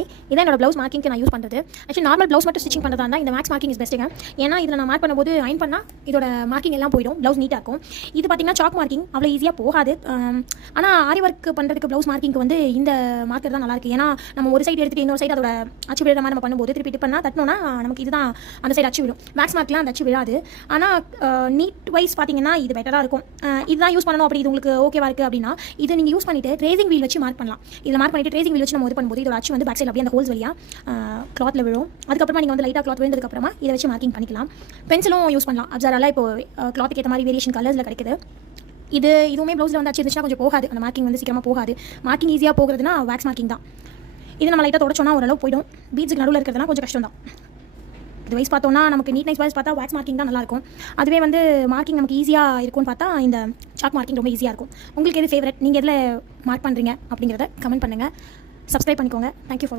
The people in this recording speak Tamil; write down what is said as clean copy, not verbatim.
ஹாய், இதான் என்னோட ப்ளவுஸ் மார்க்கிங்க்கு நான் யூஸ் பண்ணுறது. ஆக்சுவலி நார்மல் ப்ளவுஸ் மட்டும் ஸ்டிச்சிங் பண்ணுறதா இருந்தால் இந்த மேக்ஸ் மார்க்கிங் இஸ் பெஸ்ட்டுங்க. ஏன்னா இதில் நான் மார்க் பண்ணும்போது அயன் பண்ணால் இதோட மார்க்கிங் எல்லாம் போயிடும், ப்ளவுஸ் நீட்டாக இருக்கும். இது பார்த்தீங்கன்னா சாக் மார்க்கிங் அவ்வளோ ஈஸியாக போகாது. ஆனால் ஆரி ஒர்க் பண்ணுறதுக்கு ப்ளவுஸ் மார்க்கிங்க்கு வந்து இந்த மார்க்கர் தான் நல்லாயிருக்கு. ஏன்னா நம்ம ஒரு சைடு எடுத்துகிட்டு இன்னொரு சைடு அதோட அச்சு விழுற மாதிரி நம்ம பண்ணும்போது திருப்பி டிப் பண்ணால் தட்டினோன்னா நமக்கு இதுதான் அந்த சைடு அச்சு விடும். மேக்ஸ் மார்க்லாம் அந்த அச்சு விழாது. ஆனால் நீட் வைஸ் பார்த்தீங்கன்னா இது பெட்டராக இருக்கும். இதுதான் யூஸ் பண்ணணும் அப்படி இது உங்களுக்கு ஓகேவா இருக்குது அப்படின்னா இது நீங்கள் யூஸ் பண்ணிவிட்டு ட்ரேசிங் வீல் வச்சு மார்க் பண்ணலாம். இதில் மார்க் பண்ணிவிட்டு ட்ரேசிங் வீல் வச்சு நம்ம இது பண்ணும்போது இதோட அச்சு வந்து பேக் சைடில் அப்படியே அந்த ஹோல்ஸ் வழியாக கிளாத்தில் விழும். அதுக்கப்புறமா நீங்கள் வந்து லைட்டாக கிளாத் விழுந்ததுக்கப்புறமா இதை வச்சு மார்க்கிங் பண்ணிக்கலாம். பென்சிலும் யூஸ் பண்ணலாம். அப்சராலாம் இப்போ கிளாத்துக்கு ஏற்ற மாதிரி வேரியேஷன் கலர்ஸில் கிடைக்குது. இதுவுமே ப்ளவுஸில் வந்து அச்சு இருந்துச்சுன்னா கொஞ்சம் போகாது, அந்த மார்க்கிங் வந்து சீக்கிரமாக போகாது. மார்க்கிங் ஈஸியாக போகிறதுனா வேக்ஸ் மார்க்கிங் தான். இது நம்ம லைட்டாக தொடச்சோன்னா ஓரளவு போய்டும். பீட்ஸுக்கு நடுவில் இருக்கிறதுனா கொஞ்சம் கஷ்டம் தான். இது வைஸ் பார்த்தோன்னா நமக்கு நீட்னஸ் வைஸ் பார்த்தா வேக்ஸ் மார்க்கிங் தான் நல்லாயிருக்கும். அதுவே வந்து மார்க்கிங் நமக்கு ஈஸியாக இருக்கும்னு பார்த்தா இந்த சாக் மார்க்கிங் ரொம்ப ஈஸியாக இருக்கும். உங்களுக்கு எது ஃபேவரட், நீங்கள் எதில் மார்க் பண்ணுறீங்க அப்படிங்கிறத கமெண்ட் பண்ணுங்கள். சப்ஸ்கிரைப் பண்ணிக்கோங்க. Thank you for